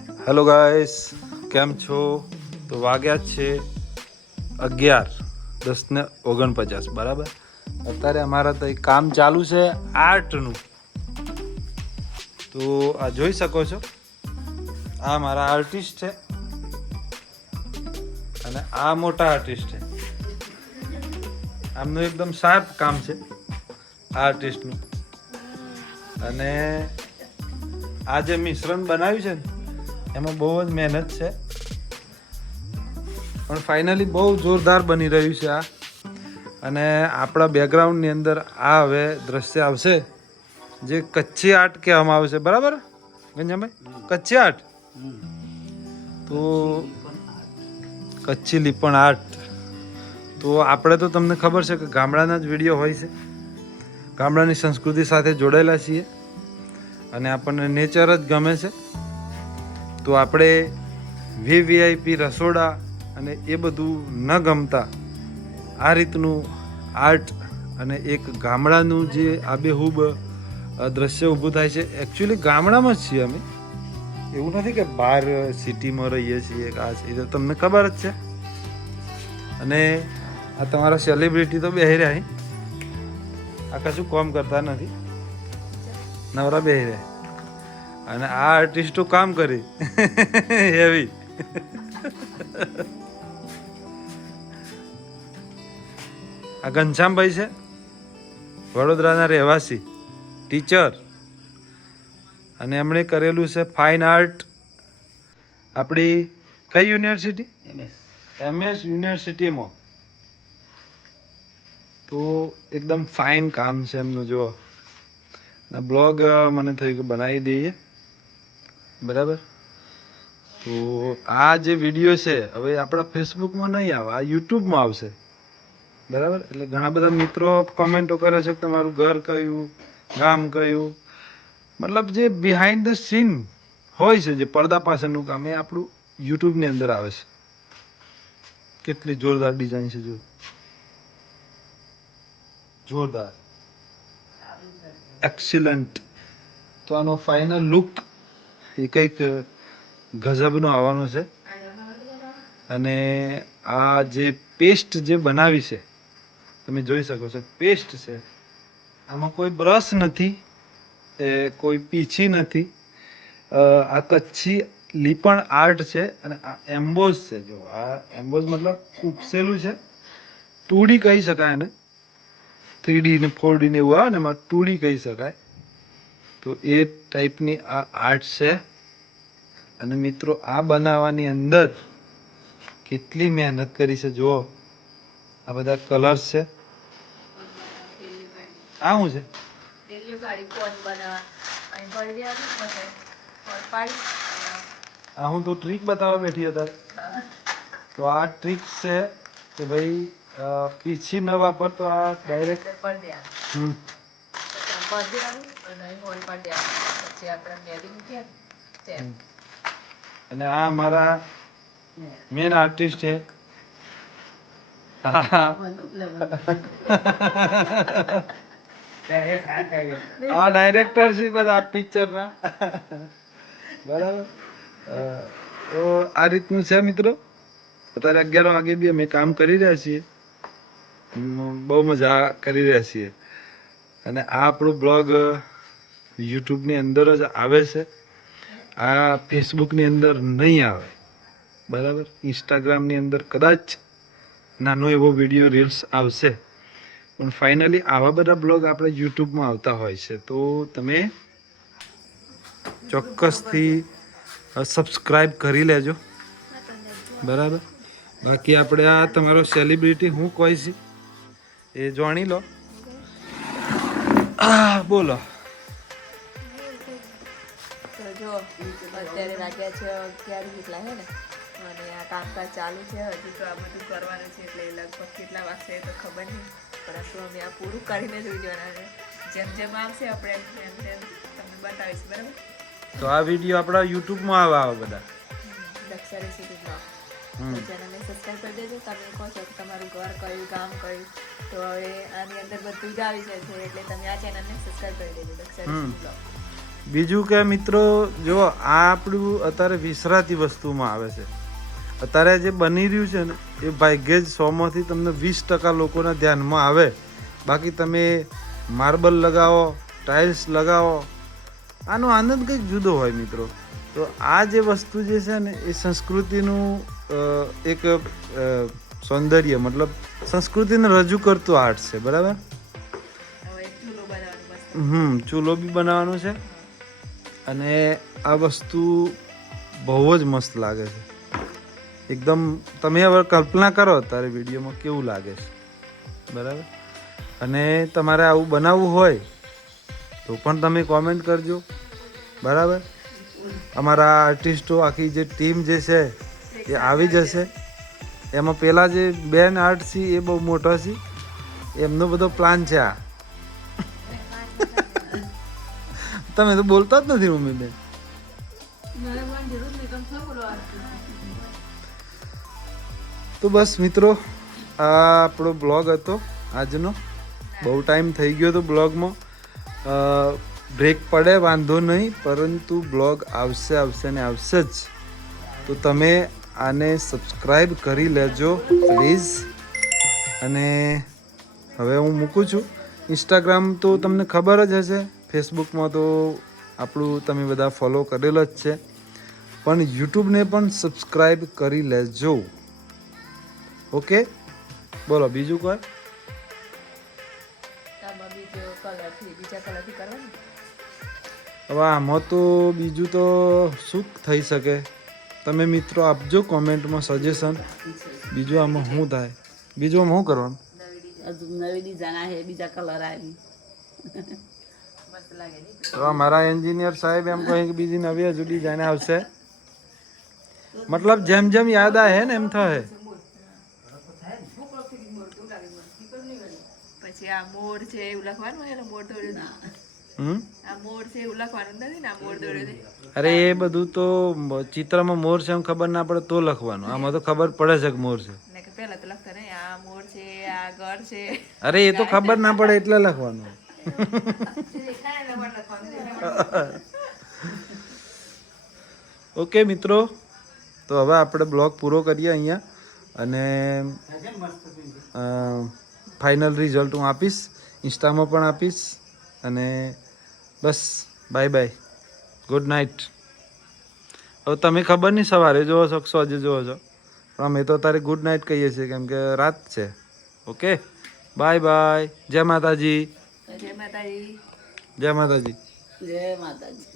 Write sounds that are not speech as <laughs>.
Hello guys કેમ છો? તો વાગ્યા છે અગિયાર, દસ ને ઓગણપચાસ, બરાબર? અત્યારે અમારા તો કામ ચાલુ છે આર્ટનું. તો આ જોઈ શકો છો, આ મારા આર્ટિસ્ટ છે અને આ મોટા આર્ટિસ્ટ છે. આમનું એકદમ શાર્પ કામ છે આર્ટિસ્ટનું. અને આ જે મિશ્રણ બનાવ્યું છે ને એમાં બહુ જ મહેનત છે. પણ ફાઇનલી બહુ જોરદાર બની રહ્યું છે આ. અને આપણા બેકગ્રાઉન્ડની અંદર આ હવે દ્રશ્ય આવશે. જે કચ્છી આર્ટ કહેવામાં આવે છે. બરાબર? ગંજાભાઈ? કચ્છી આર્ટ? તો કચ્છી લીપણ આર્ટ. તો આપણે તો તમને ખબર છે કે ગામડાના જ વીડિયો હોય છે. ગામડાની સંસ્કૃતિ સાથે જોડાયેલા છીએ. અને આપણને નેચર જ ગમે છે. તો આપણે વીવીઆઈપી રસોડા અને એ બધું ન ગમતા, આ રીતનું આર્ટ અને એક ગામડાનું જે આબેહૂબ દ્રશ્ય ઊભું થાય છે. એકચ્યુઅલી ગામડામાં જ છીએ અમે. એવું નથી કે બહાર સિટીમાં રહીએ છીએ આ છે. તો તમને ખબર જ છે. અને આ તમારા સેલિબ્રિટી તો બેહી રહ્યા આ કશું કોમ કરતા નથી. નવરા બેહી રહ્યા. અને આ આર્ટિસ્ટો કામ કરી. એવી આ ઘનશ્યામભાઈ છે. વડોદરાના રહેવાસી ટીચર અને એમણે કરેલું છે ફાઇન આર્ટ આપણી કઈ યુનિવર્સિટી એમએસ યુનિવર્સિટીમાં તો એકદમ ફાઇન કામ છે એમનું જો બ્લોગ મને થયું કે બનાવી દઈએ. બરાબર? તો આ જે વીડિયો છે, હવે આપણા ફેસબુકમાં નહીં આવે, આ યુટ્યુબમાં આવશે. બરાબર? એટલે ઘણા બધા મિત્રો કોમેન્ટો કરે છે તમારું ઘર કયું, ગામ કયું. મતલબ જે બિહાઇન્ડ ધ સીન હોય છે, જે પડદા પાસેનું કામ, એ આપણું યુટ્યુબની અંદર આવે છે. કેટલી જોરદાર ડિઝાઇન છે જો. જોરદાર. એક્સિલન્ટ તો આનો ફાઇનલ લુક એ કંઈક ગઝબનો આવવાનો છે. અને આ જે પેસ્ટ જે બનાવી છે, તમે જોઈ શકો છો, પેસ્ટ છે. આમાં કોઈ બ્રશ નથી, એ કોઈ પીછી નથી. આ કચ્છી લીપણ આર્ટ છે અને આ એમ્બોઝ છે. જો, આ એમ્બોઝ મતલબ ઉપસેલું છે. ટુડી કહી શકાય એને. થ્રીડી ને ફોર ડી ને એવું આવે ને એમાં ટુડી કહી શકાય. તો એ ટાઈપની આ આર્ટ છે. અને મિત્રો આ બનાવવાની અંદર કેટલી મહેનત કરી છે જુઓ. આ બધા કલર્સ છે. આ શું છે? આ હું તો ટ્રીક બતાવવા બેઠી હતા તો આ ટ્રીક છે કે ભાઈ પીછી ન વાપરતો આ ડાયરેક્ટ ભરી અને આ મારા મેન આર્ટિસ્ટ છે. આ ડાયરેક્ટર છે બધા પિક્ચરના બરાબર? તો આ રીતનું છે મિત્રો? અત્યારે અગિયાર વાગે બી અમે કામ કરી રહ્યા છીએ. બહુ મજા કરી રહ્યા છીએ. અને આ આપણું બ્લોગ યુટ્યુબની અંદર જ આવે છે. આ ફેસબુકની અંદર નહીં આવે. બરાબર? ઇન્સ્ટાગ્રામની અંદર કદાચ નાનો એવો વીડિયો રીલ્સ આવશે. પણ ફાઇનલી આવા બધા બ્લોગ આપણે યુટ્યુબમાં આવતા હોય છે. તો તમે ચોક્કસથી સબસ્ક્રાઈબ કરી લેજો. બરાબર? બાકી આપણે આ તમારો સેલિબ્રિટી હું કહીશ એ જાણી લો. બોલો. જો અત્યારે લાગ્યા છે અગિયાર જેટલા હે ને. અને આ કામકાજ ચાલુ છે હજી તો આ બધું કરવાનું છે એટલે લગભગ કેટલા વાગશે તો ખબર નહીં. પરંતુ અમે આ પૂરું કરીને જોઈ જવાના છે જેમ જેમ આવશે આપણે એમ તેમ તમને બતાવીશ બરાબર? તો આ વીડિયો આપણા યુટ્યુબમાં આવે આવે બધા. Daksha recipe blog. ચેનલને સબસ્ક્રાઈબ કરી દેજો તમે કહો છો કે તમારું ઘર કયું ગામ કયું. તો હવે આની અંદર બધું જ આવી જાય છે એટલે તમે આ ચેનલને સબસ્ક્રાઈબ કરી દેજો દક્ષા. Recipe blog. બીજું કે મિત્રો જો આ આપણું અત્યારે વિસરાતી વસ્તુમાં આવે છે. અત્યારે જે બની રહ્યું છે ને એ ભાગ્યે જ સોમાંથી તમને વીસ ટકા લોકોના ધ્યાનમાં આવે. બાકી તમે માર્બલ લગાવો ટાઇલ્સ લગાવો આનો આનંદ કંઈક જુદો હોય મિત્રો. તો આ જે વસ્તુ જે છે ને એ સંસ્કૃતિનું એક સૌંદર્ય મતલબ સંસ્કૃતિને રજૂ કરતું આર્ટ છે બરાબર? હમ ચૂલો બી બનાવવાનો છે. અને આ વસ્તુ બહુ જ મસ્ત લાગે છે. એકદમ તમે હવે કલ્પના કરો તારે વિડીયોમાં કેવું લાગે છે. બરાબર? અને તમારે આવું બનાવવું હોય તો પણ તમે કોમેન્ટ કરજો. બરાબર? અમારા આર્ટિસ્ટો આખી જે ટીમ જે છે, એ આવી જશે. એમાં પેલા જે બેન આર્ટ છે એ બહુ મોટો છે એમનો બધો પ્લાન છે આ. તમે તો બોલતા જ નથી મમ્મી બેન તો બસ મિત્રો આ આપણો બ્લોગ હતો આજનો. બહુ ટાઈમ થઈ ગયો હતો બ્લોગમાં. બ્રેક પડે વાંધો નહીં પરંતુ બ્લોગ આવશે આવશે ને આવશે જ. તો તમે આને સબસ્ક્રાઈબ કરી લેજો પ્લીઝ. અને હવે હું મૂકું છું. ઇન્સ્ટાગ્રામ તો તમને ખબર જ હશે. ફેસબુકમાં તો આપણું તમે બધા ફોલો કરેલો જ છે. પણ યુટ્યુબને પણ સબસ્ક્રાઈબ કરી લેજો. ઓકે બોલો બીજું કોઈ? હવે આમાં તો બીજું તો શું થઈ શકે? તમે મિત્રો આપજો કોમેન્ટમાં સજેશન બીજું આમાં શું થાય? બીજું આમાં શું કરવાનું? નવી ડિઝાઇન. આવે બીજા કલર આવી. તો અમારા એન્જિનિયર સાહેબ એમ કહે કે બીજી નવી જુદી ડિઝાઇન આવશે. મતલબ જેમ જેમ યાદ આવે ને એમ થાય પછી આ મોર છે એવું લખવાનું મોર દોર્યો અરે એ બધું તો ચિત્રમાં મોર છે એમ ખબર ના પડે તો લખવાનું. આમાં તો ખબર પડે છે કે મોર છે. અરે એ તો ખબર ના પડે એટલે લખવાનું. <laughs> <laughs> ઓકે મિત્રો. તો હવે આપણે બ્લોગ પૂરો કરીએ અહીંયા. અને ફાઇનલ રિઝલ્ટ હું આપીશ. ઇન્સ્ટામાં પણ આપીશ. અને બસ બાય બાય ગુડ નાઇટ હવે તમે ખબર નહીં સવારે જોવો છો કે સોજે જોવો છો? પણ અમે તો તારે ગુડ નાઇટ કહીએ છીએ કેમ કે રાત છે. ઓકે બાય બાય જય માતાજી. જય માતાજી. જય માતાજી. જય માતાજી.